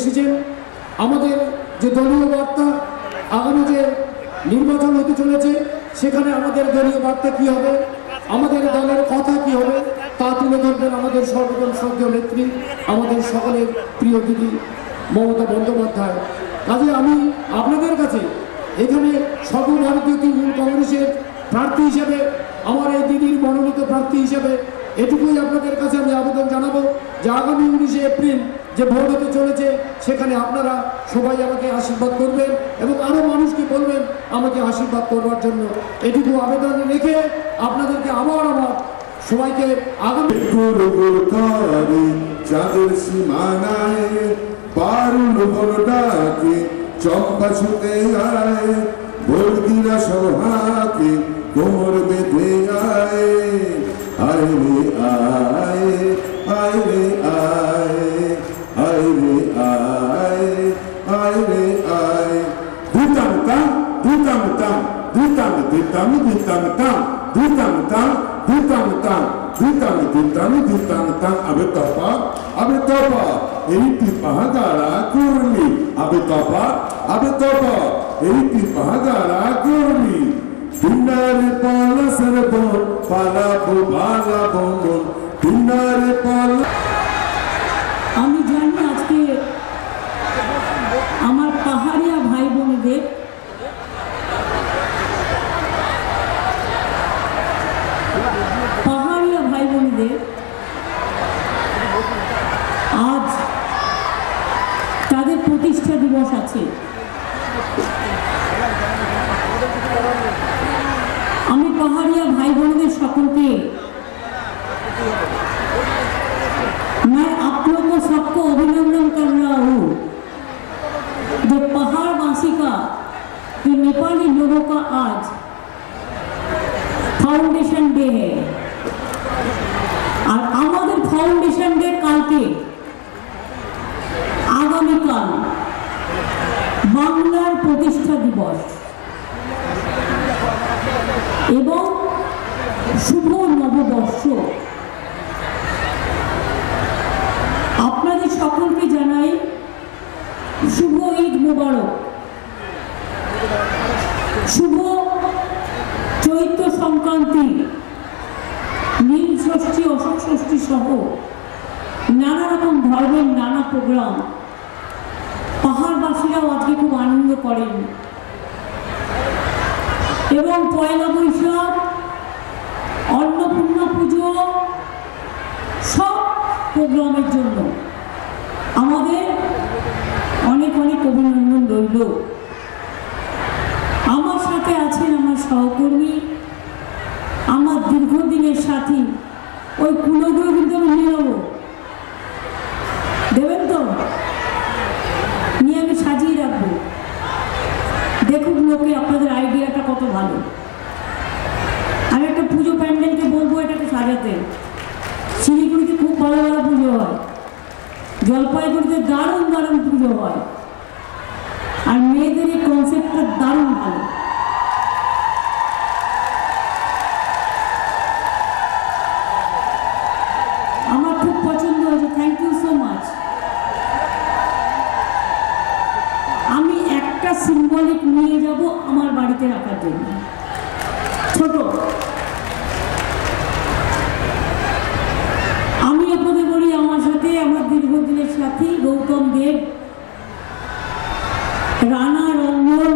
এসেছেন। আমাদের যে দলীয় বার্তা, আগামী যে নির্বাচন হতে চলেছে সেখানে আমাদের দলীয় বার্তা কি হবে, আমাদের দলের কথা কি হবে, তা তুলে ধরবেন আমাদের সর্বজন শ্রদ্ধেয় নেত্রী, আমাদের সকলের প্রিয় দিদি মমতা বন্দ্যোপাধ্যায়। কাজে আমি আপনাদের কাছে এখানে সর্বভারতীয় তৃণমূল কংগ্রেসের প্রার্থী হিসেবে, আমার এই দিদির মনোনীত প্রার্থী হিসেবে এটুকুই আপনাদের কাছে আমি আবেদন জানাবো যে আগামী 19 এপ্রিল যে ভোট হতে চলেছে সেখানে আপনারা সবাই আমাকে আশীর্বাদ করবেন এবং আরও মানুষকে বলবেন আমাকে আশীর্বাদ করবার জন্য। এটুকু আবেদন রেখে আপনাদেরকে আবার আমার সবাইকে আগামী চাঁদের সীমানায় পারুল বড়ডাকে চম্পা ছুতে আয়, বর্দিরা সভাকে কোমর বেঁধে আয়, আয় রে আয়, আয় রে আয়, আয় রে আয়, আয় রে আয়। ধুতাম তাম ধুতাম তাম ধুতাম দিতাম দিতাম তাম ধুতাম তাম ধুতাম তাম ধুতাম দিতাম দিতাম তাম। আবে তপা এই পাহাগারা করলি, আবে তপা এই পাহাগারা করলি, পিন্নারে পালা সরব পালাবো ভাগাবো মন, পিন্নারে পালা। আমি জানি আজকে আমার পাহাড়িয়া ভাই বোনেদের আজ তাদের প্রতিষ্ঠা দিবস আছে। আমি পাহাড়িয়া भाई বোনেদের সকলকে मैं आप लोगों को सबको अभिनंदन कर रहा हूँ जो पहाड़वासी का, जो नेपाली लोगों का आज फाउंडेशन डे है और আমাদের ফাউন্ডেশন ডে কালকে, আগামীকাল বাংলার প্রতিষ্ঠা দিবস এবং শুভ নববর্ষ। আপনাদের সকলকে জানাই শুভ ঈদ মোবারক, শুভ চৈত্র সংক্রান্তি, নীল ষষ্ঠী, অশোক ষষ্ঠী সহ নানা রকম ধর্মের নানা প্রোগ্রাম পাহাড়বাসীরাও আজকে খুব আনন্দ করেন এবং পয়লা বৈশাখ, অন্নপূর্ণা পুজো সব প্রোগ্রামের জন্য আমাদের অনেক অনেক অভিনন্দন রইল। আমার সাথে আছেন আমার সহকর্মী, আমার দীর্ঘদিনের সাথী, ওই কুলোগুলো কিন্তু আমি নিয়ে নেবো, দেবেন তো? নিয়ে আমি সাজিয়ে রাখবো, দেখুন লোকে আপনাদের আইডিয়াটা কত ভালো। আমি একটা পুজো প্যান্ডেলকে বলবো এটাকে সাজাতে। শিলিগুড়িতে খুব ভালো ভালো পুজো হয়, জলপাইগুড়িতে দারুণ দারুণ পুজো হয়, আর মেয়েদের এই কনসেপ্টটা দারুণ ভালো। আমার খুব পছন্দ হয়েছে, থ্যাংক ইউ সো মাচ। আমি একটা সিম্বলিক নিয়ে যাব আমার বাড়িতে রাখার জন্য, ছোট। আমি আপনাদের বলি, আমার সাথে আমার দীর্ঘদিনের সাথী গৌতম দেব, রানা রঞ্জন,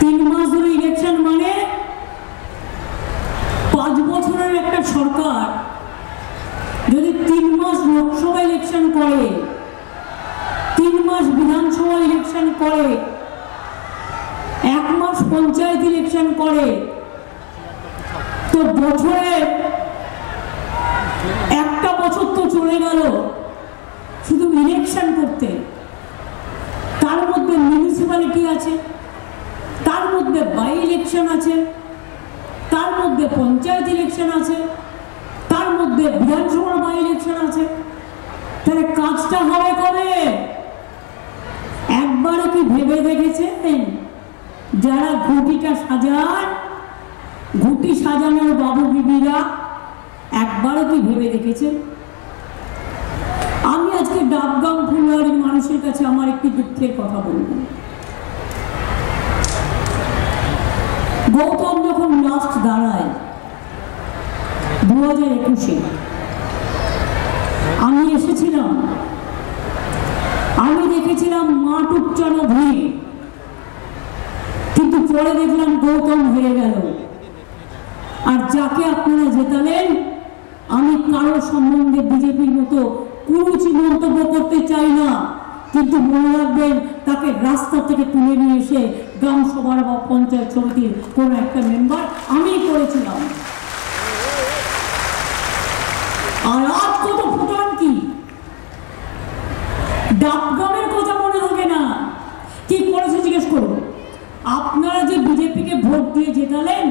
3 মাস ধরে ইলেকশন, মানে 5 বছরের একটা সরকার যদি 3 মাস লোকসভা ইলেকশন করে, 3 মাস বিধানসভা ইলেকশন করে, 1 মাস পঞ্চায়েত ইলেকশন করে, তো বছরে একটা বছর তো চলে গেল শুধু ইলেকশন করতে। তার মধ্যে মিউনিসিপ্যালিটি আছে, তার মধ্যে বাই ইলেকশন আছে, তার মধ্যে পঞ্চায়েত ইলেকশন আছে, তার মধ্যে বিধানসভার বাই ইলেকশন আছে। তাহলে কাজটা হবে কবে? একবারও কি ভেবে দেখেছেন যারা ঘুঁটিটা সাজান, ঘুঁটি সাজানোর বাবু বিবিরা একবারও কি ভেবে দেখেছেন? আমি আজকে ডাবগ্রাম ফুলবাড়ির মানুষের কাছে আমার একটি দুঃখের কথা বলব। গৌতম যখন লাস্ট দাঁড়ায় 2021-এ, আমি এসেছিলাম, আমি দেখেছিলাম মাঠ উচ্চানো ভিড়, কিন্তু পরে দেখলাম গৌতম হেরে গেল। আর যাকে আপনারা জেতালেন, আমি কারো সম্বন্ধে বিজেপির মতো কুরুচি মন্তব্য করতে চাই না, কিন্তু মনে রাখবেন তাকে রাস্তা থেকে তুলে নিয়ে এসে গ্রাম সভার বা পঞ্চায়েত সমিতির কোন একটা মেম্বার আমি করেছিলাম। আর আজ কত ফুটান কি ডাবগ্রামের কথা মনে থাকে না, কি করেছে জিজ্ঞেস করুন। আপনারা যে বিজেপিকে ভোট দিয়ে জেতালেন,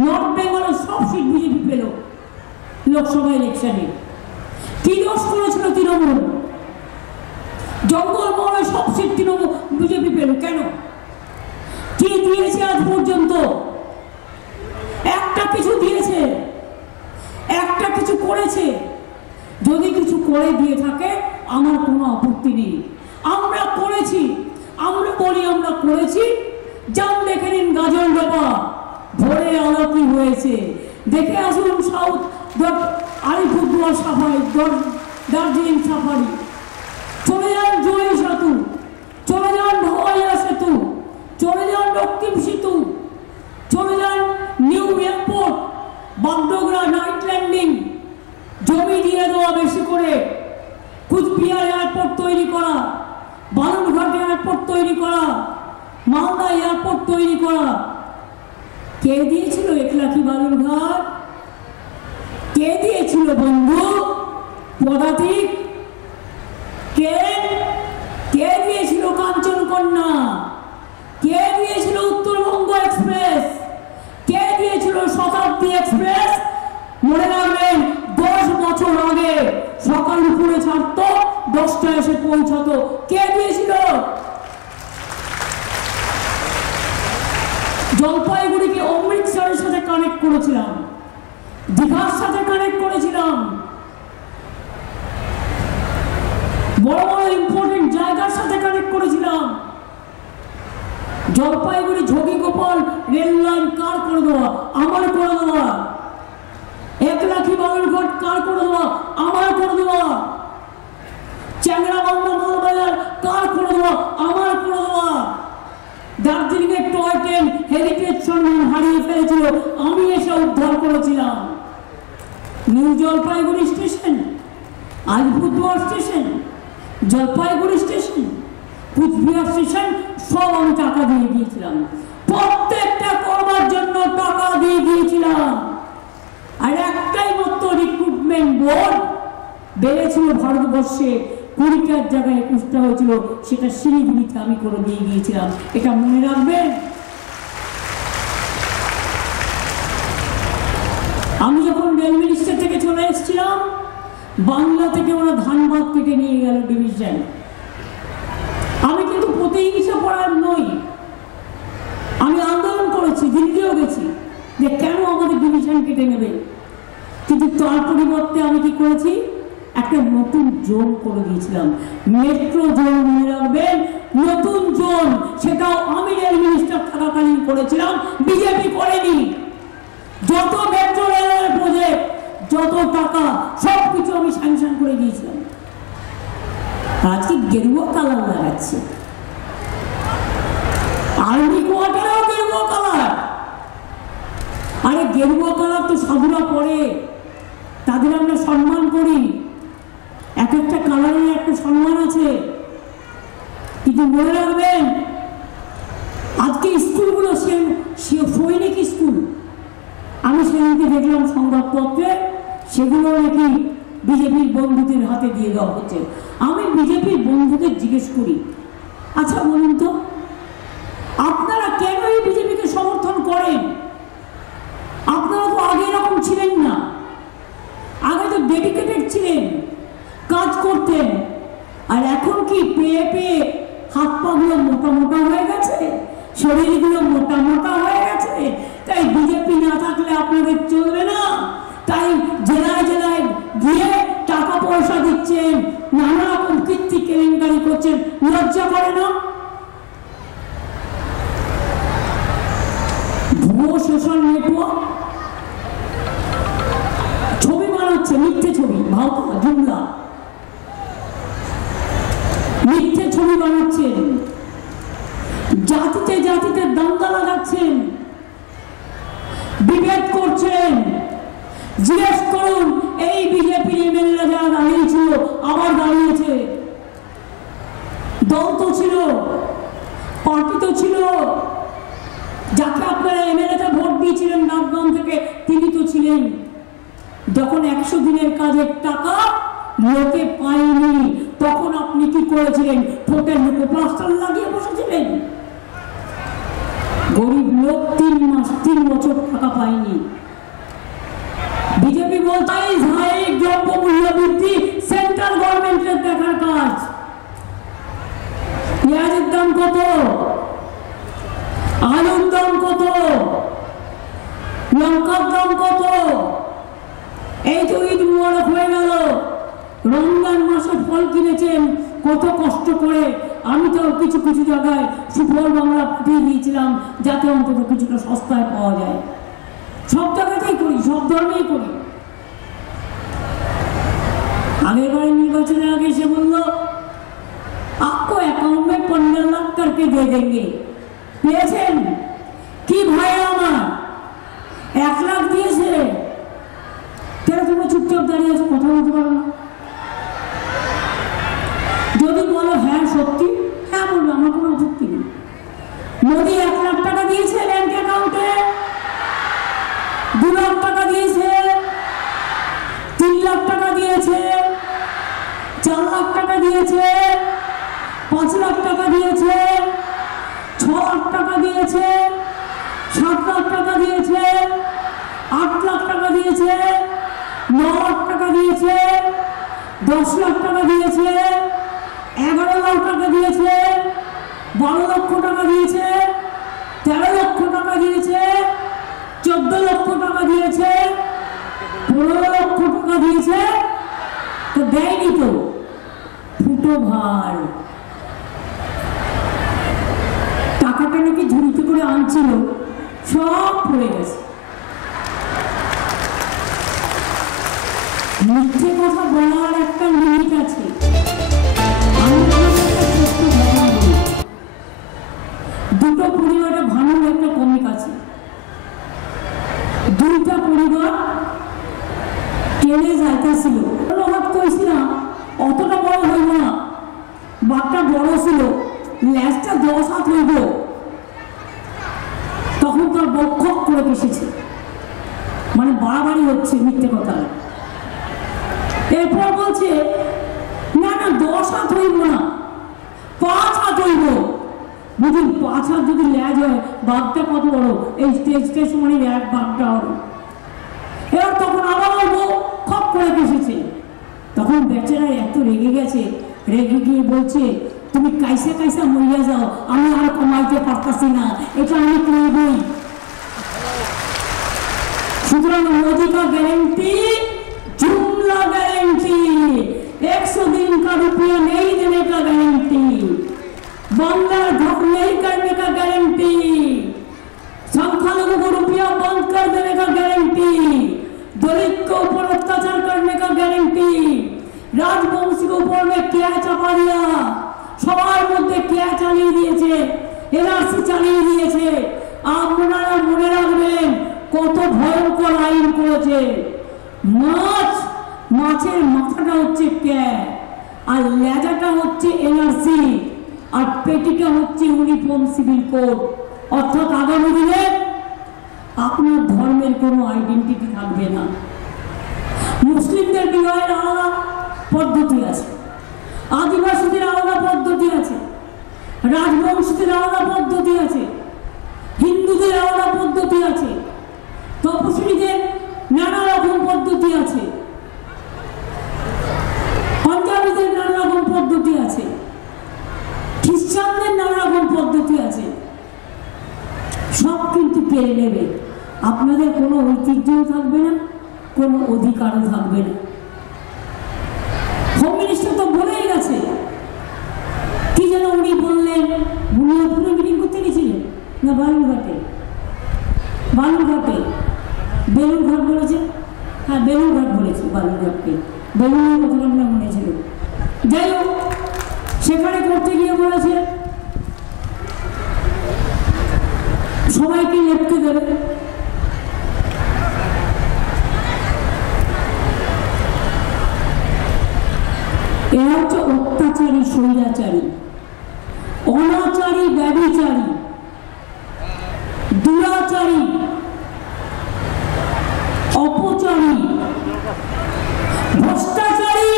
নর্থ বেঙ্গলের সব সিট বিজেপি পেল লোকসভা ইলেকশনে। কি দোষ করেছিল তৃণমূল? জঙ্গলমহলে সব সিট তৃণমূল বিজেপি পেল কেন? কি দিয়েছে আজ পর্যন্ত? একটা কিছু দিয়েছে? একটা কিছু করেছে? যদি কিছু করে দিয়ে থাকে আমার কোনো আপত্তি নেই। আমরা করেছি, আমরা বলি আমরা করেছি। যান দেখে নিন গাজল ডোবা ভোরে আলো কি হয়েছে, দেখে আসুন south Alipurduar safari, Darjeeling safari, চলে যান জয়ী সেতু, চলে যান ভাওয়াইয়া সেতু, চলে যান রক্তিম সেতু, চলে যান new airport, Bagdogra night landing, জমি দিয়ে দেওয়া বেশি করে, কুচবিহার এয়ারপোর্ট তৈরি করা, বালুরঘাট এয়ারপোর্ট তৈরি করা, মালদা এয়ারপোর্ট তৈরি করা। কে দিয়েছিল 1 লাখি বালুরঘাট? কে দিয়েছিল বন্ধু পদাতিক? কে কে দিয়েছিল কাঞ্চনকন্যা? কে দিয়েছিল উত্তরবঙ্গ এক্সপ্রেস? কে দিয়েছিল শতাব্দী এক্সপ্রেস? মনে রাখবেন 10 বছর আগে সকাল উপরে ছাড়তো, 10টায় এসে পৌঁছাতো। কে দিয়েছিল? জলপাইগুড়িকে অমৃতসরের সাথে কানেক্ট করেছিলাম, দীঘার সাথে কানেক্ট করেছিলাম, বড় বড় ইম্পর্টেন্ট জায়গার সাথে কানেক্ট করেছিলাম। জলপাইগুড়ি ঝগিগোপাল রেল লাইন কার করে দেওয়া? আমার করে দেওয়া। 1 লাখি বালুরঘাট কার করে দেওয়া? আমার করে দেওয়া। চ্যাংড়াবান্ধা মালবাজার কার করে দেওয়া? আমার করে দেওয়া। দার্জিলিং এর টয় ট্রেন হেরিটেজ সম্মান হারিয়ে ফেলেছিল, আমি এসে উদ্ধার করেছিলাম। New Jalpaiguri station, Alipurduar station, Jalpaiguri station, Cooch Behar station সব আমি টাকা দিয়ে দিয়েছিলাম। প্রত্যেকটা করবার জন্য টাকা দিয়ে দিয়েছিলাম। আর একটাই মাত্র রিক্রুটমেন্ট বোর্ড বেড়েছিল ভারতবর্ষে, 20টার জায়গায় 21টা হয়েছিল, সেটা শিলিগুড়িতে আমি করে দিয়ে গিয়েছিলাম। এটা মনে রাখবেন। আমি যখন রেল মিনিস্টার থেকে চলে এসেছিলাম, বাংলা থেকে ওরা ধানবাদ কেটে নিয়ে গেল ডিভিশন। আমি কিন্তু প্রতিহিংসা করার নই, আমি আন্দোলন করেছি, দিল্লিও গেছি যে কেন আমাদের ডিভিশন কেটে নেবে। কিন্তু তার পরিবর্তে আমি কি করেছি? একটা নতুন জোন করে দিয়েছিলাম, মেট্রো জোন। মনে রাখবেন, নতুন জোন, সেটাও আমি রেল মিনিস্টার থাকাকালীন করেছিলাম, বিজেপি করেনি। যত মেট্রো রেলের প্রজেক্ট, যত টাকা, সবকিছু আমি স্যাংশন করে দিয়েছিলাম। আজকে গেরুয়া কালার লাগাচ্ছে, আর্মি কোয়ার্টারেও গেরুয়া কালার। আরে গেরুয়া কালার তো সাধুরা পরে, তাদের আমরা সম্মান করি। এক একটা কালারের একটা সম্মান আছে। কিন্তু মনে রাখবেন, আজকে স্কুলগুলো সৈনিক স্কুল, আমি সেদিনকে দেখলাম সংবাদপত্রে, সেগুলো নাকি বিজেপির বন্ধুদের হাতে দিয়ে দেওয়া হচ্ছে। আমি বিজেপির বন্ধুদের জিজ্ঞেস করি, আচ্ছা বলুন তো, আপনারা কেন এই বিজেপিকে সমর্থন করেন? আপনারা তো আগে এরকম ছিলেন না, আগে তো ডেডিকেটেড ছিলেন, কাজ করতেন। আর এখন কি পেয়ে পেয়ে হাত পাগুলো মোটা মোটা হয়ে গেছে, শরীরগুলো মোটা মোটা হয়ে গেছে, তাই বিজেপি না থাকলে আপনাদের চলবে না। তাই জেলায় জেলায় গিয়ে টাকা পয়সা দিচ্ছেন, নানা করছেন, লজ্জা করে না? ভুয়ো সোশ্যাল নেটওয়ার্ক ছবি বানাচ্ছে, মিথ্যে ছবি, ভাওতা জুমলা, মিথ্যে ছবি বানাচ্ছেন, জাতিতে জাতিতে দাঙ্গা লাগাচ্ছেন, বিভেদ করছেন। জিজ্ঞেস করুন এই বিজেপি এমএলএরা যারা দাঁড়িয়েছিল আবার দাঁড়িয়েছে, দল তো ছিল, পার্টি তো ছিল, যাকে আপনারা এমএলএতে ভোট দিয়েছিলেন নামগ্রাম থেকে তিনি তো ছিলেন। যখন 100 দিনের কাজের টাকা লোকে পায়নি তখন আপনি কি করেছিলেন? ঠোঁটের মুখে প্লাস্টার লাগিয়ে বসেছিলেন। গরিব লোক 3 বছর টাকা পায়নি। বিজেপি বলছে দ্রব্যমূল্য বৃদ্ধি সেন্ট্রাল গভর্নমেন্টের দেখার কাজ। পেঁয়াজের দাম কত, আলুর দাম কত, লঙ্কার দাম কত? এই তো ঈদ মুবারক হয়ে গেল, রমজান মাসে ফল কিনেছেন কত কষ্ট করে। আমি তো কিছু কিছু জায়গায় সুফল বাংলা পাঠিয়ে দিয়েছিলাম যাতে অন্তত কিছুটা সস্তায় পাওয়া যায়। সব জায়গাতেই করি, সব ধর্মেই করি। আগের বারে নির্বাচনের আগে সে বলল आपको अकाउंट में 15 लाख करके दे देंगे। পেয়েছেন কি ভাই? আমার 1 লাখ দিয়েছে। কেন তুমি চুপচাপ দাঁড়িয়ে আছো, কথা বলতে পারো না? যদি বলো হ্যাঁ সত্যি, হ্যাঁ বলবো, আমার কোনো আপত্তি নেই। মোদি 1 লাখ টাকা দিয়েছে ব্যাংক অ্যাকাউন্টে, 2 লাখ টাকা দিয়েছে, 3 লাখ টাকা দিয়েছে, 4 লাখ টাকা দিয়েছে, 5 লাখ টাকা দিয়েছে, 6 লাখ টাকা দিয়েছে, 7 লাখ টাকা দিয়েছে, 8 লাখ টাকা দিয়েছে, 9 লাখ টাকা দিয়েছে, 10 লাখ টাকা দিয়েছে, 11 লাখ টাকা দিয়েছে, 12 লক্ষ টাকা দিয়েছে, 13 লক্ষ টাকা দিয়েছে, 14 লক্ষ টাকা দিয়েছে, 15 লক্ষ টাকা দিয়েছে। তো দেয়নি তো, ফুটো ভার। টাকাটা নাকি ঝুড়িতে করে আনছিল, সব পড়ে গেছে। মিথ্যে কথা বলার একটা লিমিট আছে। দুটো পরিবারে ভানুর একটা কমিক আছে। 2টা পরিবার ট্রেনে যাইতেছিল, হাত কইছিলাম অতটা বড় হইব না, বাঘটা বড় ছিল, ল্যাজটা 10 হাত হইব। তখন তার বক্ষক করে বসেছে, মানে বাড়াবাড়ি হচ্ছে মিথ্যে কথা। এরপর বলছে না না 10 হাত হইব না, 5 হাত হইব। বুঝুন 5 হাত যদি ল্যাজ হয়, বাঘটা কত বড়, এই স্টেশনের এক বাঘটা হবে। এবার তখন আবার বলবো খপ করে বসেছে। তখন বেচারা এত রেগে গেছে, রেগে গিয়ে বলছে তুমি কাইসা কাইসা মরিয়া যাও, আমি আর কমাইতে পারতাছি না, এটা আমি করবই। সুতরাং मोदी का गारंटी जुमला गारंटी, 100 दिन का रुपया नहीं देने का गारंटी, बांग्ला घर नहीं करने का गारंटी, संख्यालघु को रुपया बंद कर देने का गारंटी, दलित के ऊपर अत्याचार करने का गारंटी, राजवंशी के ऊपर में क्या चापा दिया, সবার মধ্যে কে চালিয়ে দিয়েছে, এনআরসি চালিয়ে দিয়েছে। আপনারা মনে রাখবেন কত ভয়ঙ্কর আইন করেছে। মাছের মাথাটা হচ্ছে কে, আর লেজাটা হচ্ছে এনআরসি, আর পেটিটা হচ্ছে ইউনিফর্ম সিভিল কোড। অর্থাৎ আগামী দিনে আপনার ধর্মের কোনো আইডেন্টিটি থাকবে না। মুসলিমদের বিবাহের আলাদা পদ্ধতি আছে, আদিবাসীদের আলাদা পদ্ধতি আছে, রাজবংশীদের আলাদা পদ্ধতি আছে, হিন্দুদের আলাদা পদ্ধতি আছে, তপশিলীদের নানা রকম পদ্ধতি আছে, পাঞ্জাবিদের নানা রকম পদ্ধতি আছে, খ্রিস্টানদের নানা রকম পদ্ধতি আছে। সব কিন্তু কেড়ে নেবে, আপনাদের কোনো ঐতিহ্যও থাকবে না, কোনো অধিকারও থাকবে না। হোম মিনিস্টার তো বলেই গেছে না বালুরঘাটে, বালুরঘাটে বেলুরঘাট বলেছে, হ্যাঁ বেলুরঘাট বলেছে, বালুরঘাটকে বেলুরের কথাটা আমরা মনে ছিল। যাই হোক, সেখানে করতে গিয়ে বলেছে সবাইকে লিখতে দেবে। এরা হচ্ছে অত্যাচারী, স্বৈরাচারী, অনাচারী, ব্যভিচারী, দুরাচারী, অপচারী, ভ্রষ্টাচারী।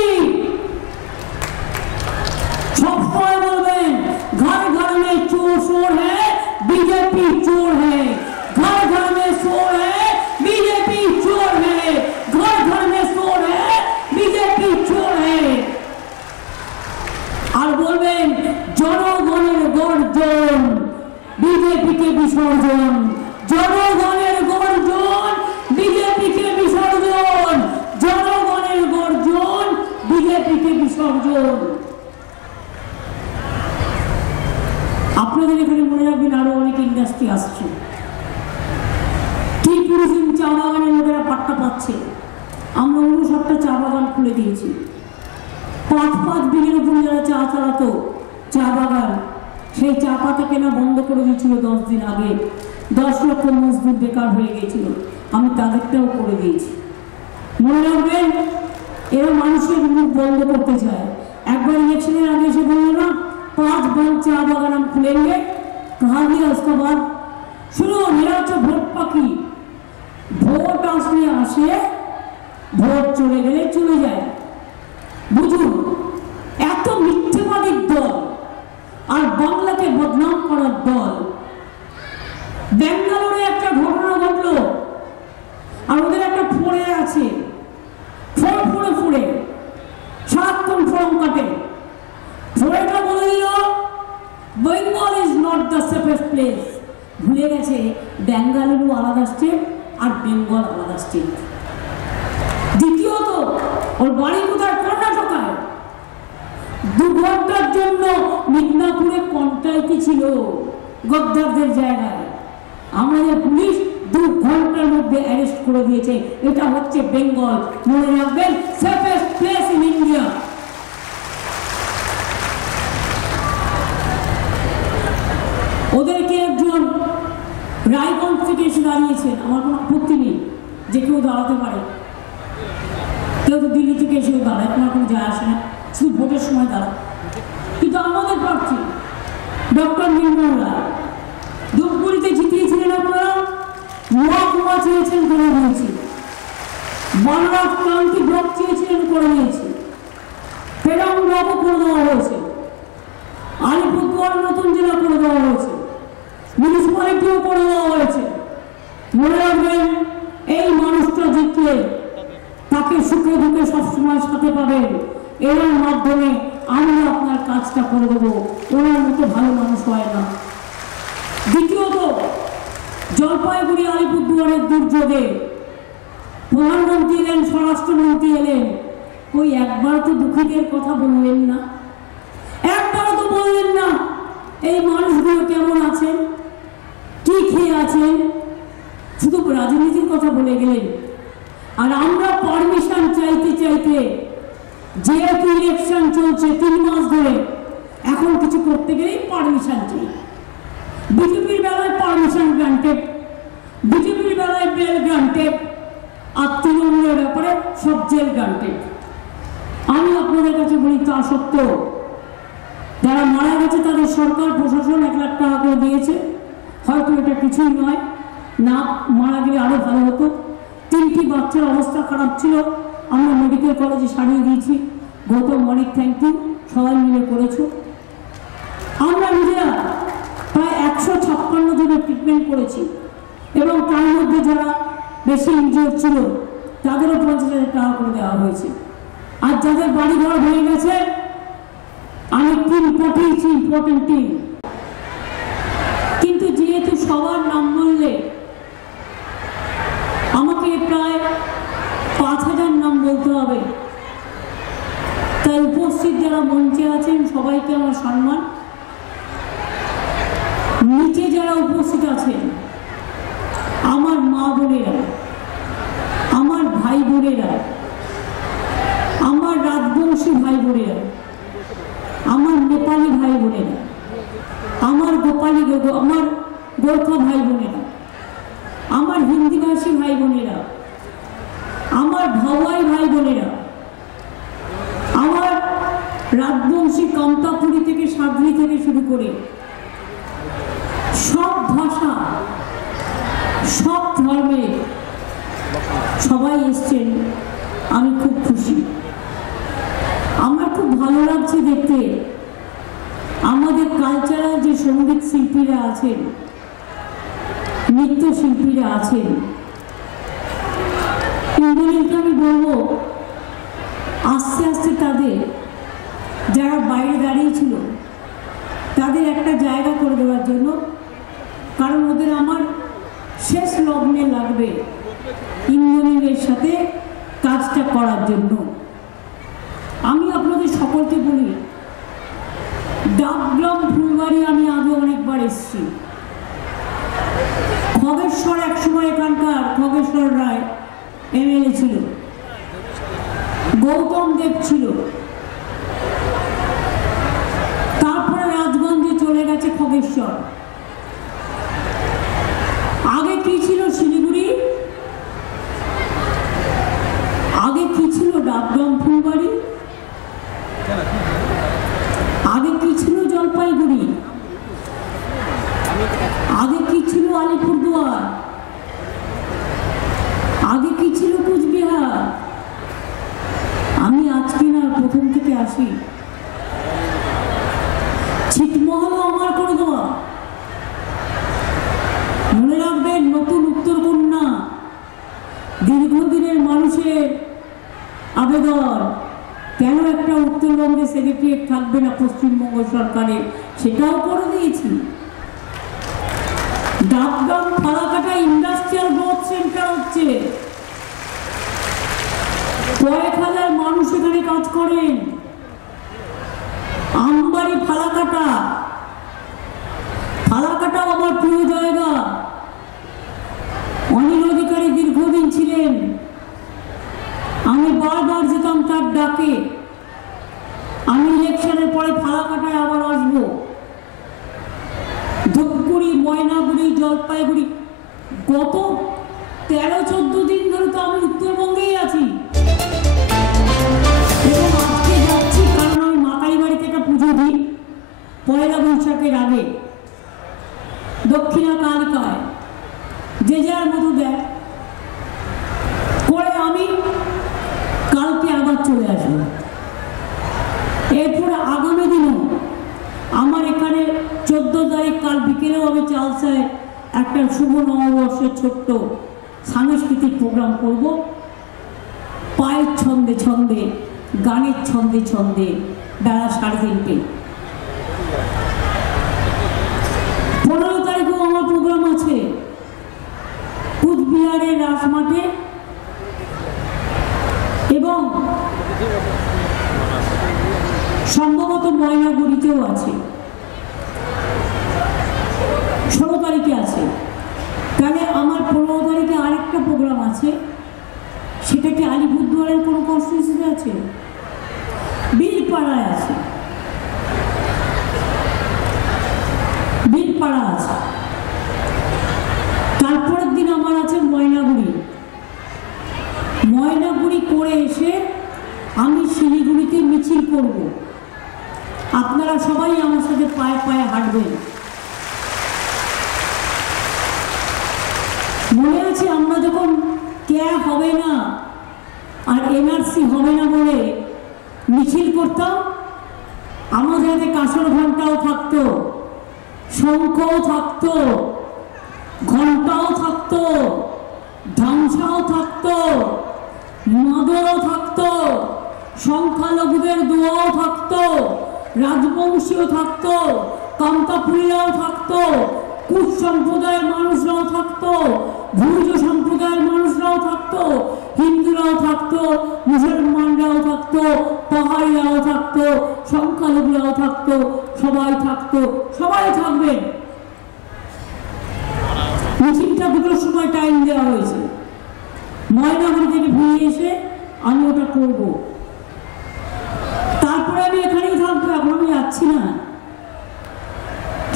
সবসময় বলবেন घर घर में चोर शोर है, बीजेपी चोर है, घर घर में शोर है, बीजेपी चोर है, घर घर में शोर है, बीजेपी चोर है। আর বলবেন জনগণের গর্জন, বিজেপিকে বিসর্জন, জনগণের গর্জন, বিজেপিকে বিসর্জন, জনগণের গর্জন, বিজেপিকে বিসর্জন। আপনাদের এখানে মনে রাখবেন আরো অনেক ইন্ডাস্ট্রি আসছে। টি ট্যুরিজম, চা বাগানের লোকেরা পাট্টা পাচ্ছে। আমরা 59টা চা বাগান খুলে দিয়েছি। 5 বিঘের উপর যারা চা চালাতো, চা বাগান, সেই চা পাতা কেনা বন্ধ করে দিয়েছিল 10 দিন আগে। 10 লক্ষ মজদুর বেকার হয়ে গিয়েছিল, আমি তাদেরটাও করে দিয়েছি। মনে রাখবেন, এরা মানুষের মুখ বন্ধ করতে চায়। একবার ইলেকশনের আগে এসে বলল না 5 बंद चा बागान हम खुलेंगे, कहा गया उसके बाद सुनो मेरा হচ্ছে ভোট পাখি, ভোট আসলে আসে, ভোট চলে গেলে চলে যায়। বুঝুন, এত মিথ্যেবাদী দল আর বাংলাকে বদনাম করার দল। বেঙ্গালুরু একটা ঘটনা ঘটলো, আর ওদের একটা ফোড়ে আছে, ফোড়ে সারাক্ষণ ফোড়ন কাটে। ফোড়েটা বলে দিল Bengal is not the safest place. ভুলে গেছে বেঙ্গালুরু আলাদা স্টেট আর বেঙ্গল আলাদা স্টেট। দ্বিতীয়ত, ওর বাড়ি কোথায়? কর্ণাটকায়। 2 ঘন্টার জন্য মিদনাপুরে কন্টাইতে ছিল গদ্দারদের জায়গায়। আমাদের পুলিশ 2 ঘন্টার মধ্যে অ্যারেস্ট করে দিয়েছে। এটা হচ্ছে বেঙ্গল। মনে রাখবেন, সেফেস্ট প্লেস ইন ইন্ডিয়া। ওদেরকে একজন রায়গঞ্জ থেকে এসে দাঁড়িয়েছেন, আমার কোনো আপত্তি নেই যে কেউ দাঁড়াতে পারে। কেউ তো দিল্লি থেকে এসেও দাঁড়ায়, তোমার কোনো যায় আসে না, শুধু ভোটের সময় দাঁড়ায়। কিন্তু আমাদের প্রার্থী ডক্টর নির্মল রায় ধূপগুড়িতে জিতিয়েছিলেন। আপনারা মহকুমা চেয়েছেন, করে দিয়েছি। বাংলা ক্রান্তি ব্লক চেয়েছিলেন, করে দিয়েছি। পেরাম ব্লকও করে দেওয়া হয়েছে। আলিপুরদুয়ার নতুন জেলা করে দেওয়া হয়েছে, মিউনিসিপ্যালিটিও করে দেওয়া হয়েছে। মনে রাখবেন, এই মানুষটা জিতলে তাকে সুখে দুঃখে সবসময় সাথে পাবেন। এর মাধ্যমে আমি আপনার কাজটা করে দেবো। ওনার মতো ভালো মানুষ হয় না। দ্বিতীয়ত, জলপাইগুড়ি আলিপুরদুয়ারের দুর্যোগে প্রধানমন্ত্রী এলেন, স্বরাষ্ট্রমন্ত্রী এলেন, ওই একবার তো দুঃখীদের কথা বললেন না, একবারও তো বললেন না এই মানুষগুলো কেমন আছেন, কি খেয়ে আছেন, শুধু রাজনীতির কথা বলে গেলেন। আর আমরা পারমিশন চাইতে চাইতে, যেহেতু ইলেকশন চলছে 3 মাস ধরে, এখন কিছু করতে গেলেই পারমিশন চাই। বিজেপির বেলায় পারমিশন গ্রান্টেড, বিজেপির বেলায় বেল গ্রান্টেড, আর তৃণমূলের ব্যাপারে সব জেল গ্রান্টেড। আমি আপনাদের কাছে বলি, তা সত্ত্বেও যারা মারা গেছে তাদের সরকার প্রশাসন 1 লাখ টাকা করে দিয়েছে। হয়তো এটা কিছুই নয়, না মারা গেলে আরো ভালো হতো। 3টি বাচ্চার অবস্থা খারাপ ছিল, আমরা মেডিকেল কলেজে সারিয়ে দিয়েছি। গৌতম অনেক থ্যাংক ইউ, সবাই মিলে করেছো। আমরা নিজেরা প্রায় 156 জনের ট্রিটমেন্ট করেছি, এবং তার মধ্যে যারা বেশি ইনজিওর ছিল তাদেরও 50,000 টাকা করে দেওয়া হয়েছে। আর যাদের বাড়ি ঘর ভেঙে গেছে, আমি টিম পাঠিয়েছি, ইম্পর্টেন্ট টিম। কিন্তু যেহেতু সবার নাম বললে আমাকে প্রায় 5,000 নাম বলতে হবে, তাই উপস্থিত যারা মঞ্চে আছেন সবাইকে আমার সম্মান। নিচে যারা উপস্থিত ভাই বোনেরা, আমার হিন্দিভাষী ভাই বোনেরা, আমার ভাওয়াই ভাই বোনেরা, আমার রাজবংশী কামতাপুরী থেকে সাদরি থেকে শুরু করে সব ভাষা, সব ধর্মে সবাই এসছেন। আমি খুব খুশি, আমার খুব ভালো লাগছে দেখতে আমাদের কালচারাল যে সঙ্গীত শিল্পীরা আছেন, নৃত্যশিল্পীরা আছেন। ইন্দ্রনীলকে আমি বলবো আস্তে আস্তে তাদের, যারা বাইরে দাঁড়িয়েছিল তাদের একটা জায়গা করে দেওয়ার জন্য, কারণ ওদের আমার শেষ লগ্নে লাগবে ইন্দ্রনীলের সাথে কাজটা করার জন্য। আমি আপনাদের সকলকে বলি, ডাকগ্রাম ফুলবাড়ি আমি আগে অনেকবার এসেছি। খগেশ্বর একসময় এখানকার খগেশ্বর রায় এমএলএ ছিল, গৌতম দেব ছিল, তারপরে রাজগঞ্জে চলে গেছে খগেশ্বর। আগে কি ছিল শিলিগুড়ি, আগে কি ছিল ডাকগ্রাম ফুলবাড়ি, আগে কি ছিল জলপাইগুড়ি, আগে কি ছিল আলিপুরদুয়ার, আগে কি ছিল কুচবিহার। আমি আজকে না প্রথম থেকে আসি, ছিটমহলও আমার করে দেওয়া। মনে রাখবেন, নতুন উত্তরকন্যা দীর্ঘদিনের মানুষের আবেদন, কেন একটা উত্তরবঙ্গে সেক্রেটারিয়েট থাকবে না পশ্চিমবঙ্গ সরকারের, সেটাও করে দিয়েছি। ডাকগ্রাম ফালাকাটা ইন্ডাস্ট্রিয়াল গ্রোথ সেন্টার হচ্ছে, কয়েক হাজার মানুষ এখানে কাজ করেন। আমবাড়ি ফালাকাটা, ফালাকাটাও আমার প্রিয় জায়গা। অনিল অধিকারী দীর্ঘদিন ছিলেন, আমি বারবার যেতাম তার ডাকে। আমি ইলেকশনের পরে ফালাকাটায় আবার আসবো। ধূপগুড়ি, ময়নাগুড়ি, জলপাইগুড়ি, গত 13-14 দিন ধরে তো আমি উত্তরবঙ্গেই আছি। এবং আজকে যাচ্ছি, কারণ আমি মাতাই বাড়িতে একটা পুজো দিই পয়লা বৈশাখের আগে, দক্ষিণা কালিকায়, যে যার মতো দেয় করে। আমি কালকে আবার চলে আসবো। এরপরে আগামী দিনও আমার এখানে 14 তারিখ কাল বিকেলেও আমি চালসায় একটা শুভ নববর্ষের ছোট্ট সাংস্কৃতিক প্রোগ্রাম করব। পায়ের ছন্দে ছন্দে, গানের ছন্দে ছন্দে, বেলা 3:30। 15 তারিখেও আমার প্রোগ্রাম আছে কুচবিহারের রাসমাঠে, এবং সম্ভবত ময়নাগুড়িতেও আছে। 16 তারিখে আছে। তাহলে আমার 15 তারিখে আরেকটা প্রোগ্রাম আছে, সেটা কি আলিপুরদুয়ারের কোনো কনস্টিটিউয়েন্সিতে আছে? বিলপাড়ায় আছে, বিলপাড়া আছে। তারপরের দিন আমার আছে ময়নাগুড়ি। ময়নাগুড়ি করে এসে আমি শিলিগুড়িতে মিছিল করব। আপনারা সবাই আমার সাথে পায়ে পায়ে হাঁটবেন। মনে আছে আমরা যখন কেয়া হবে না আর এনআরসি হবে না বলে মিছিল করতাম, আমাদের হাতে কাঁসর ঘন্টাও থাকতো, শঙ্খও থাকতো, ঘন্টাও থাকতো, ধামসাও থাকতো, মাদলও থাকতো, সংখ্যালঘুদের দোয়াও থাকতো, রাজবংশীও থাকতো, কামতাপুরীরাও থাকতো, কুশ সম্প্রদায়ের মানুষরাও থাকতো, ভুজ সম্প্রদায়ের মানুষরাও থাকতো, হিন্দুরাও থাকতো, মুসলমানরাও থাকতো, পাহাড়িরাও থাকতো, সংখ্যালঘুরাও থাকতো, সবাই থাকতো, সবাই থাকবে। মিছিলটা 2টোর সময় টাইম দেওয়া হয়েছে। ময়নাগুড়ি থেকে ঘুরে এসে আমি ওটা করব। তারপরে আমি এখানেই থাকবো, এখন আমি যাচ্ছি না।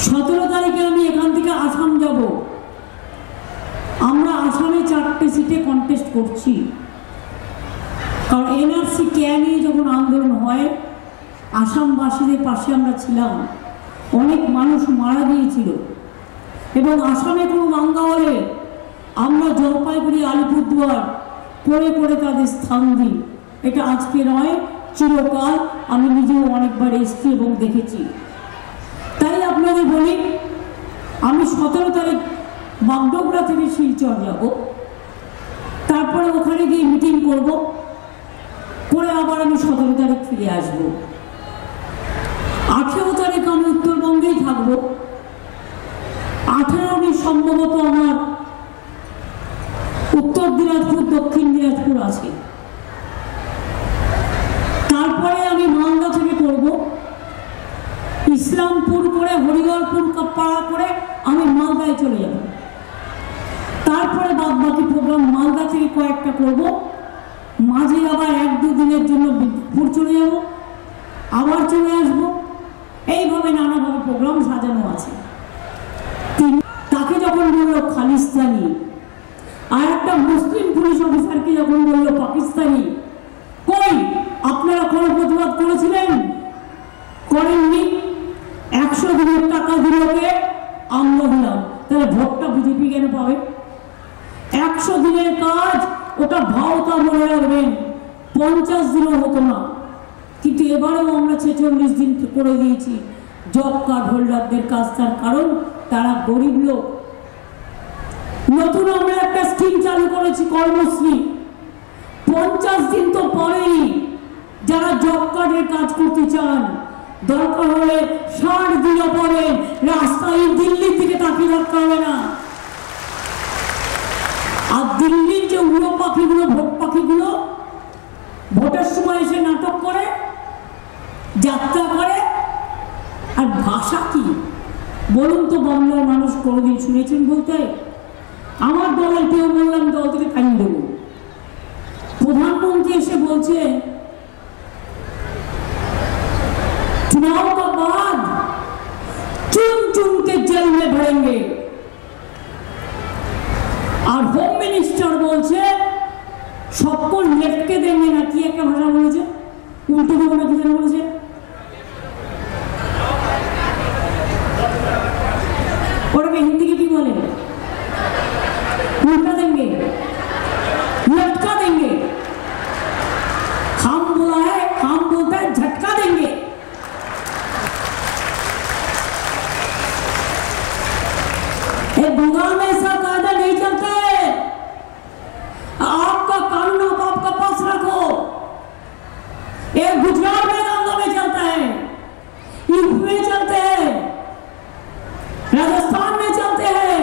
17 তারিখে আমি এখান থেকে আসাম যাব। সিটে কন্টেস্ট করছি। কারণ এনআরসি কে নিয়ে যখন আন্দোলন হয়, আসামবাসীদের পাশে আমরা ছিলাম, অনেক মানুষ মারা গিয়েছিল, এবং আসামে কোনো দাঙ্গা হলে আমরা জলপাইগুড়ি আলিপুরদুয়ার করে করে তাদের স্থান দিই। এটা আজকে নয়, চিরকাল। আমি নিজেও অনেকবার এসেছি এবং দেখেছি। তাই আপনাদের বলি, আমি 17 তারিখ বাগডোগরা থেকে শিলচর যাব, তারপরে ওখানে গিয়ে মিটিং করব, করে আবার আমি 17 তারিখ ফিরে আসব। 18 তারিখ আমি উত্তরবঙ্গেই থাকবো। 18 সম্ভবত আমার উত্তর দিনাজপুর, দক্ষিণ দিনাজপুর আছে। তারপরে আমি মালদা থেকে করব, ইসলামপুর করে হরিহরপুর পাড়া করে আমি মালদায় চলে যাব। তারপরে বাদ বাকি প্রোগ্রাম মালদা থেকে কয়েকটা করব, মাঝে আবার 1-2 দিনের জন্য বিপুর চলে যাব, আবার চলে আসব। এইভাবে নানাভাবে প্রোগ্রাম সাজানো আছে। তাকে যখন বললো খালিস্তানি, আর একটা মুসলিম পুলিশ অফিসারকে যখন বললো পাকিস্তানি, কই আপনারা কোনো প্রতিবাদ করেছিলেন? করেননি। 100 দিনের টাকা দিলকে আমরা দিলাম, তাহলে ভোটটা বিজেপি কেন পাবে? 100 দিনের কাজ, ওটা ভাওতা মনে রাখবেন, 50 দিনও হতো না। কিন্তু এবারেও আমরা 46 দিন করে দিয়েছি জব কার্ড হোল্ডারদের কাজ। তার কারণ তারা গরিব লোক। নতুন আমরা একটা স্কিম চালু করেছি, কর্মশ্রী। 50 দিন তো পরেই যারা জব কার্ডের কাজ করতে চান, দরকার হলে 60 দিনও পরে রাস্তায় দিল্লির দিকে তাকিয়ে থাকতে হবে না। আর দিল্লির যে উড়ো পাখিগুলো, ভোট পাখিগুলো, ভোটের সময় এসে নাটক করে, যাত্রা করে। আর ভাষা কি বলুন তো? বাংলার মানুষ কোনোদিন শুনেছেন বলতে? আমার দলের কেউ বললাম দল থেকে তাড়িয়ে দেবো। প্রধানমন্ত্রী এসে বলছে चुनाव के बाद चुन चुन के जेल में भरेंगे। और होम मिनिस्टर बोलছে सबको लटके देंगे ना। কি একটা ভাষা বলেছে, উল্টো দেবো না, কি যেন বলেছে? ওটাকে হিন্দি কি বলে? उल्टा देंगे, लटका देंगे। हम बोला है, हम बोलता है झटका देंगे। बंगाल में ऐसा कायदा नहीं चलता है। आपका कानून आप आपका पास रखो। ये गुजरात में दांगा में चलता है, यूपी में चलते हैं, राजस्थान में चलते हैं,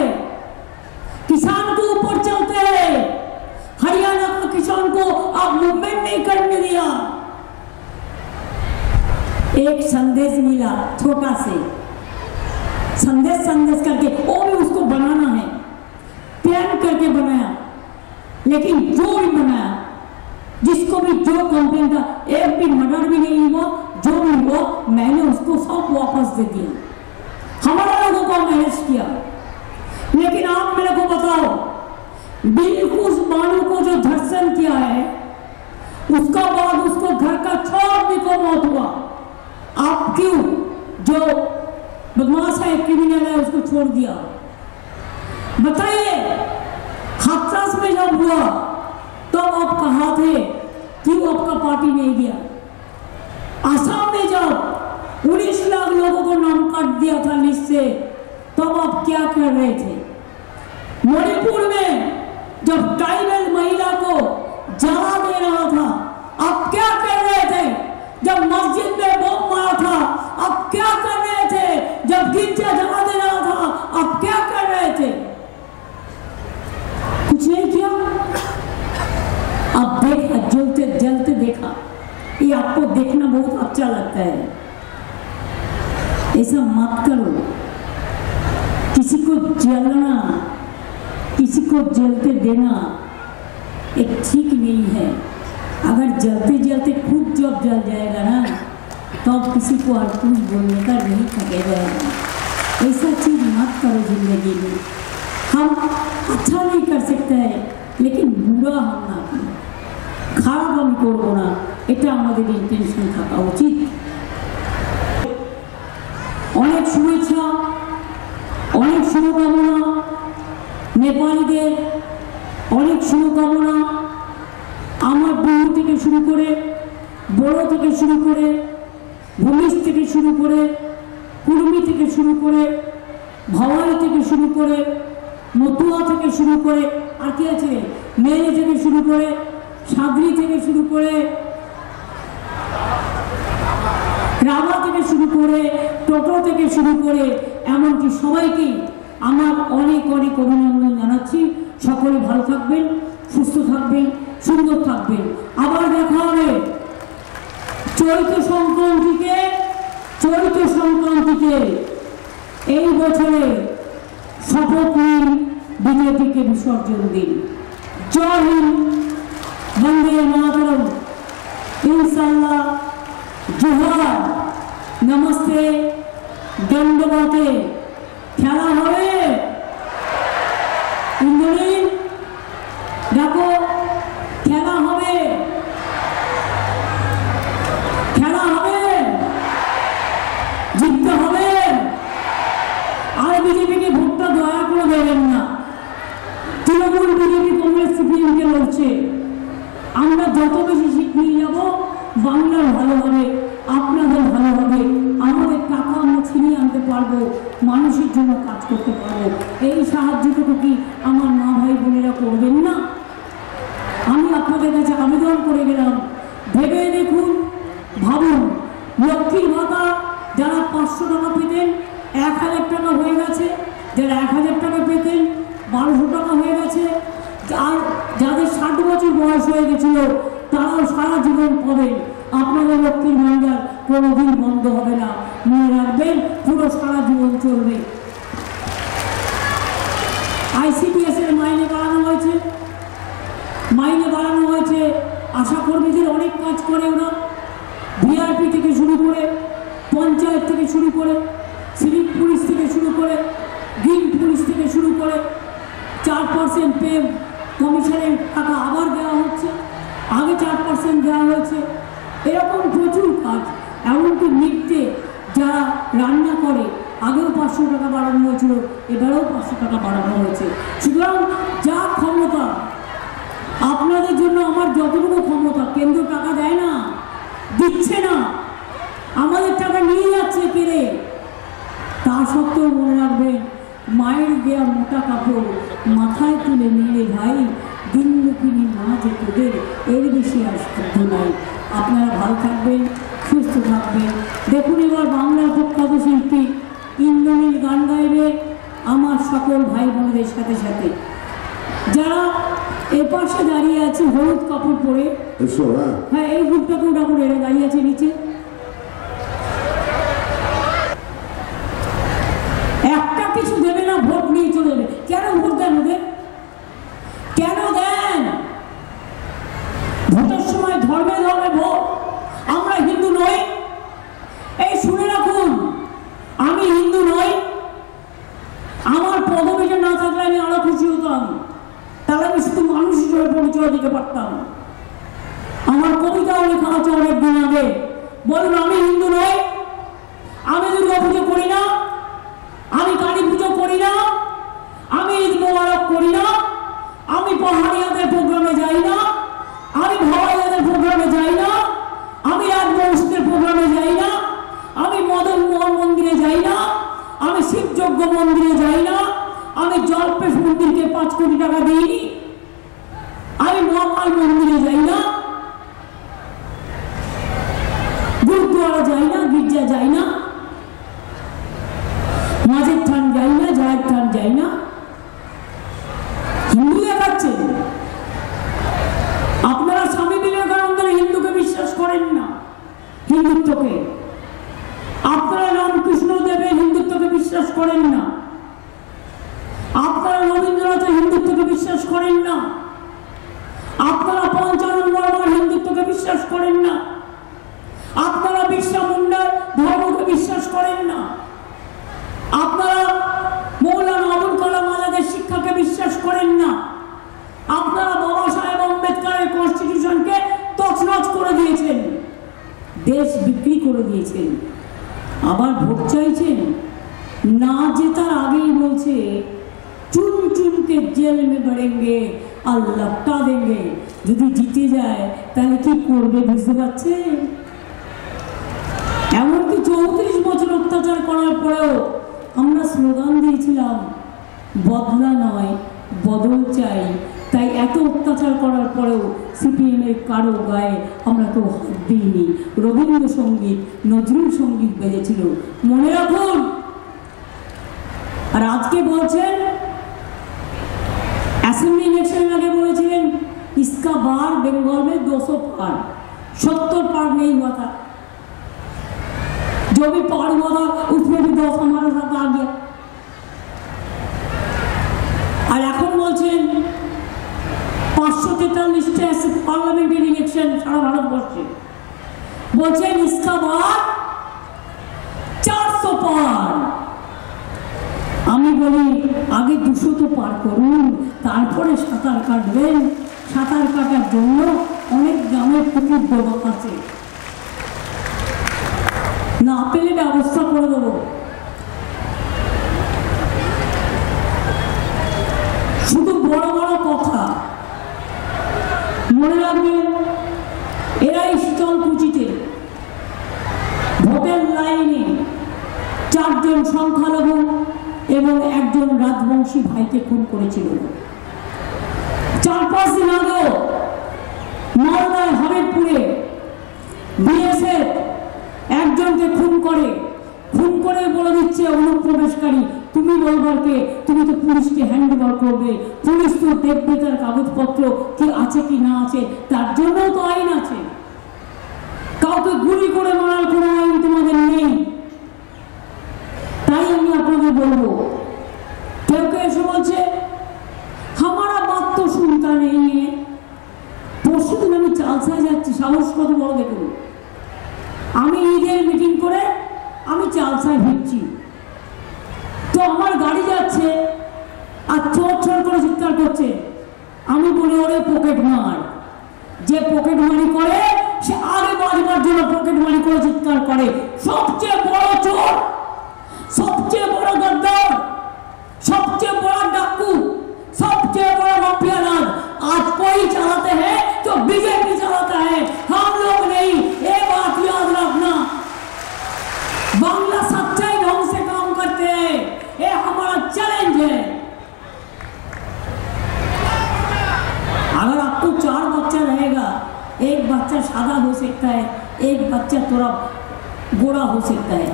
किसान को ऊपर चलते हैं। हरियाणा का किसान को आप मूवमेंट नहीं करने दिया। एक संदेश मिला, छोटा से संदेश करके, वो भी उसको बनाना है, प्लान करके बनाया। लेकिन जो भी बनाया, जिसको भी जो कंप्लेंट था, एक भी मर्डर भी नहीं हुआ, जो भी हुआ मैंने उसको सब वापस दे दिया। हमारा लोगों को मैनेज किया। लेकिन आप मेरे को बताओ, बिल्कुल बानू को जो धर्षण किया है, उसका बाद उसको घर का 6 आदमी को मौत हुआ। आप क्यों, जो बदमाश है, क्रिमिनल है, उसको छोड़ दिया? बताइए। हाथरस में जब हुआ तो आप कहाँ थे? क्यों आपका पार्टी नहीं गया? आसाम में जब 19 लाख लोगों को नाम काट दिया था लिस्ट से, तब आप क्या कर रहे थे? मणिपुर में जब ट्राइबल महिला को जला दे रहा था, आप क्या कर रहे थे? जब मस्जिद में बम मारा था, आप क्या कर रहे थे? जब गिरजा जला दे रहा था, आप क्या कर रहे थे? कुछ नहीं किया। अब देखा, जलते जलते देखा। ये आपको देखना बहुत अच्छा लगता है। ऐसा मत करो। किसी को जलना, किसी को जलते देना एक ठीक नहीं है। अगर जलते जलते खुद जब जल जाएगा ना, तो अब किसी को और कुछ बोलने का नहीं थकेगा। ऐसा चीज मत करो जिंदगी में। हम अच्छा नहीं कर सकते हैं, লেকিন বুড়া হন না, খারাপ আমি করবো না, এটা আমাদের ইন্টেনশন থাকা উচিত। অনেক শুভেচ্ছা, অনেক শুভকামনা, নেপালিদের অনেক শুভকামনা। আমার বউ থেকে শুরু করে, বড় থেকে শুরু করে, ভূমিজ থেকে শুরু করে, কুর্মি থেকে শুরু করে, ভবানী থেকে শুরু করে, মতুয়া থেকে শুরু করে, আর কি আছে, মেলে থেকে শুরু করে, সাগরি থেকে শুরু করে, রাবা থেকে শুরু করে, টোটো থেকে শুরু করে, এমনকি সবাইকে আমার অনেক অনেক অভিনন্দন জানাচ্ছি। সকলে ভালো থাকবেন, সুস্থ থাকবেন, সুন্দর থাকবেন। আবার দেখা হবে চৈত্র সংক্রান্তিকে এই বছরে শপথ নিন, বিজেপিকে বিসর্জন দিন। জয় হিন্দ, বন্দে মাতরম, ইনশাআল্লাহ, জোহার, নমস্তে, দণ্ডবতে। খেলা হবে, ইন্দ্রনীল দেখো, খেলা হবে, খেলা হবে, জিততে হবে। আর বিজেপিকে ভোটটা দয়া করে দেবেন না। তৃণমূল, বিজেপি, কংগ্রেস, সিপিএমকে লড়ছে। আমরা যত বেশি সিট নিয়ে যাব, বাংলার ভালো হবে, আপনাদের ভালো হবে, আমাদের টাকা আমরা ছিনিয়ে আনতে পারবো, মানুষের জন্য কাজ করতে পারবো। এই সাহায্যটুকু কি আমার মা ভাই বোনেরা করবেন না? আমি আপনাদের কাছে আবেদন করে গেলাম, ভেবে দেখুন, ভাবুন। লক্ষ্মীর ভাতা যারা 500 টাকা পেতেন 1000 টাকা হয়ে গেছে, যারা 1000 টাকা পেতেন 1200 টাকা হয়ে গেছে, আর যাদের 60 বছর বয়স হয়ে গেছিল তারাও সারা জীবন পাবেন। আপনাদের লক্ষ্মীর ভাণ্ডার কোনোদিন বন্ধ হবে না, মনে রাখবেন, পুরো সারা জীবন চলবে। ICDS এর মাইনে বাড়ানো হয়েছে, আশা কর্মীদের অনেক কাজ করে ওরা, ভিআরপি থেকে শুরু করে, পঞ্চায়েত থেকে শুরু করে, সিভিক পুলিশ থেকে শুরু করে, গ্রিন পুলিশ থেকে শুরু করে 4% পে কমিশনের টাকা আবার দেওয়া হচ্ছে, আগে 4% দেওয়া হয়েছে। এরকম প্রচুর কাজ, এমনকি মিডডে যারা রান্না করে, আগেও 500 টাকা বাড়ানো হয়েছিল, এবারেও 500 টাকা বাড়ানো হয়েছে। সুতরাং যা ক্ষমতা আপনাদের জন্য, আমার যতটুকু ক্ষমতা, কেন্দ্র টাকা দেয় না, দিচ্ছে না, আমাদের টাকা নিয়ে যাচ্ছে কেড়ে। তা সত্ত্বেও মনে রাখবেন, মায়ের দেয়া মোটা কাপড় মাথায় তুলে নিলে ভাই, দিন দুঃখিনী মা যে তোদের, এর বেশি আর সাধ্য নয়। আপনারা ভালো থাকবেন, সুস্থ থাকবেন। দেখুন, এবার বাংলার প্রখ্যাত শিল্পী ইন্দ্রনীল গান গাইবে আমার সকল ভাই বোনদের সাথে সাথে। যারা এপাশে দাঁড়িয়ে আছে হলুদ কাপড় পরে, হ্যাঁ, এই গ্রুপটাকেও ডাকুন, এরা দাঁড়িয়ে আছে নিচে। একটা কিছু দেবে না, ভোট নিয়ে চলে যাবে। কেন ভোট দেন ওদের? কেন দেন? ভোটের সময় ধর্মে ধর্মে ভোট। আমরা হিন্দু নই, এই শুনে রাখুন, আমি হিন্দু নই। আমার পদবিটা না থাকলে আমি আরো খুশি হতাম, তাহলে আমি শুধু মানুষ হিসেবে পরিচয় দিতে পারতাম। আমার কবিতাও লেখা আছে অনেক দিন আগে। বলুন, আমি হিন্দু নই, আমি দুর্গা পুজো করি না, আমি কালী পুজো করি না, আমি ঈদ মোবারক করি না, আমি পাহাড়িয়াদের প্রোগ্রামে যাই না, আমি ভাওয়াইয়াদের প্রোগ্রামে যাই না, আমি রাজবংশীদের প্রোগ্রামে যাই না, আমি মদন মোহন মন্দিরে যাই না, আমি শিবযজ্ঞ মন্দিরে যাই না, আমি জলপেশ মন্দিরকে 5 কোটি টাকা দিইনি, আমি মহাকাল মন্দিরে যাই না, গুরুদ্বারা যাই না, গির্জা যাই না, মাঝের থান যাই না, জায়ের থান যাই না। হিন্দু দেখাচ্ছে। আপনারা স্বামী বিবেকানন্দের হিন্দুকে বিশ্বাস করেন না, হিন্দুত্বকে। আপনারা রামকৃষ্ণ দেবের হিন্দুত্বকে বিশ্বাস করেন না, আপনারা রবীন্দ্রনাথের হিন্দুত্বকে বিশ্বাস করেন না, আপনারা পঞ্চানন বর্মার হিন্দুত্বকে বিশ্বাস করেন না, আপনারা বিরসা মুন্ডার ধর্মকে বিশ্বাস করেন না, আপনারা মৌলানা আবুল কালাম আজাদের শিক্ষাকে বিশ্বাস করেন না, আপনারা দেশ বিক্রি করে দিয়েছেন, আবার ভোট চাইছেন। না জেতার আগেই বলছে চুন চুনকে জেল মে ভরেঙ্গে আর লপটা দেঙ্গে। যদি জিতে যায় তাহলে কি করবে বুঝতে পারছে? এমনকি 34 বছর অত্যাচার করার পরেও আমরা স্লোগান দিয়েছিলাম বদলা নয় বদল চাই। তাই এত অত্যাচার করার পরেও সিপিএমের কারো গায়ে আমরা তো হাত দিইনি। রবীন্দ্রসঙ্গীত, নজরুল সঙ্গীত বেজেছিল, মনে রাখুন। আর আজকে বলছেন অ্যাসেম্বলি ইলেকশনের আগে বলেছিলেন इसका बार बंगाल में 200 पार, 70 पार नहीं हुआ था। जो भी पार हुआ था उसमें भी 10 हमारे साथ आ गया। और এখন বলছেন 543টা পার্লামেন্টারি ইলেকশন সারা ভারতবর্ষে, বলছেন इसका बार 400 पार। আমি বলি আগে 200 তো পার করুন, তারপরে সাঁতার কাটবেন। সাঁতার কাটার জন্য অনেক গ্রামের পুকুর ডোবা আছে, না পেলে ব্যবস্থা করে দেবো। শুধু বড় বড় কথা মনে রাখবেন। এরাই শীতলকুচিতে ভোটের লাইনে 4 জন সংখ্যালঘু এবং 1 জন রাজবংশী ভাইকে খুন করেছিল। 4-5 দিন আগে মালদায় হাবিবপুরে বিএসএফ একজনকে খুন করে বলে দিচ্ছে অনুপ্রবেশকারী তুমি বলবার কে, তুমি তো পুলিশকে হ্যান্ড ওভার করবে। পুলিশ তো দেখবে তার কাগজপত্র কি আছে কি না আছে, তার জন্য তো আইন আছে। কাউকে গুলি করে মারার কোনো আইন তোমাদের নেই। তাই আমি আপনাদের বলবো, কেউ কেউ এসে বলছে हमारा बात तो सुनता नहीं है। পরশু দিন আমি চালসায় যাচ্ছি, সাহস কত বড় দেখুন। আমি ঈদের মিটিং করে আমি চালসায় ভিড়ছি, তো আমার গাড়ি যাচ্ছে আর চোর করে চিৎকার করছে। আমি বলি ওরে পকেট মার। যে পকেট মারি করে সে আগে বাজবার জন্য পকেট মারি করে চিৎকার করে। সবচেয়ে বড় চোর, সবচেয়ে বড় গদ্দার, সবচেয়ে বড় ডাকু, सबसे बड़ा माफिया राज आज कोई चलाते हैं तो बीजेपी चलाता है, हम लोग नहीं। ये बात याद रखना। बांग्ला सच्चाई ढंग से काम करते हैं, ये हमारा चैलेंज है। अगर आपको 4 बच्चा रहेगा, एक बच्चा सादा हो सकता है, एक बच्चा थोड़ा गोरा हो सकता है।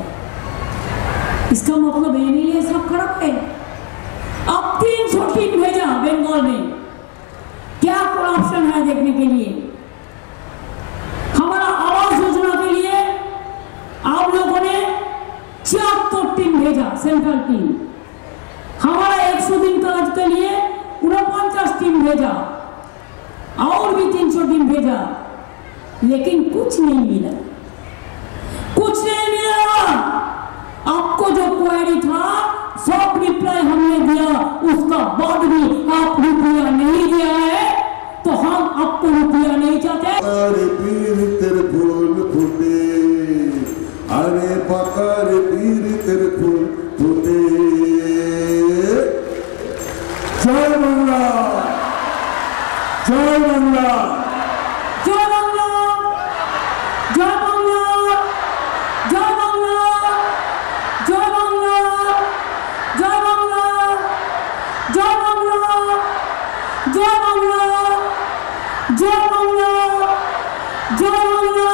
इसका मतलब ये नहीं है सब खराब है। अब 300 टीम भेजा बंगाल में, क्या करप्शन है देखने के लिए। हमारा आवास योजना के लिए आप लोगों ने 76 टीम भेजा, सेंट्रल टीम। हमारा 100 दिन काज के लिए 49 टीम भेजा, और भी 300 टीम भेजा, लेकिन कुछ नहीं मिला, कुछ नहीं मिला। आपको जो क्वेरी था सब रिप्लाई हमने दिया, उसका बाद भी आप रुपया नहीं दिया है, तो हम आपको रुपया नहीं चाहते। अरे पीर तेरे फूल फूटे, अरे पकार पीर तेरे फूल फूटे। जय बांग्ला, जय बांग्ला, जय बांग्ला, जय बांग्ला, जय बांग्ला, जय बांग्ला, जय बांग्ला, जय बांग्ला, जय बांग्ला, जय बांग्ला, जय बांग्ला,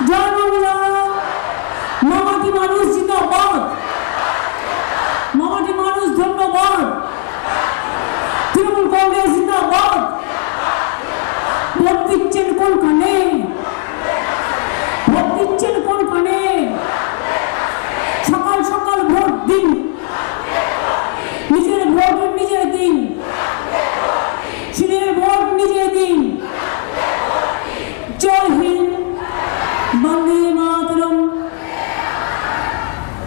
जय बांग्ला। মামাটি মানুষ জিন্দাবাদ, মামাটি মানুষ ধন্যবাদ। তৃণমূল কংগ্রেস জিন্দাবাদ। ভোট দিচ্ছেন কোনখানে, ভোট দিচ্ছেন কোনখানে? সকাল সকাল ভোট দিন, নিজের ভোট নিজে দিন, সিনের ভোট নিজে দিন। জয় হিন্দ, বন্দে মাতরম।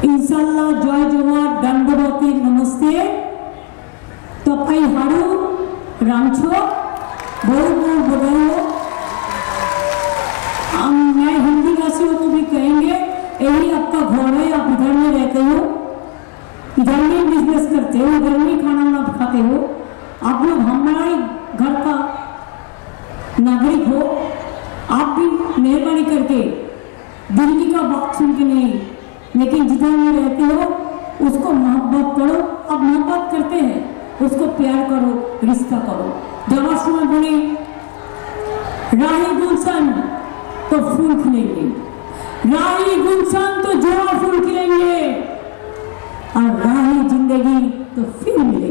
ইনশাল্লাহ জয় জোহার, দণ্ডবতী নমস্তে। तपाईँहरू रामछो बहुत बहुत बधाई हो। मैं हिंदी यही आपका घर है, आप इधर में रहते हो, इधर में बिजनेस करते हो, इधर में खाना वाना खाते हो, आप लोग हमारे घर का नागरिक हो, आप भी मेहरबानी करके दिल्ली का बात सुन के नहीं, लेकिन जिधर में रहते हो उसको मोहब्बत करो। अब मोहब्बत करते हैं उसको प्यार करो, रिश्ता करो। जब समय बोले राही गुलशन तो फूल खिलेंगे, राही गुलशन तो जोड़ा फूल खिलेंगे, और राही जिंदगी तो फिर मिलेगी।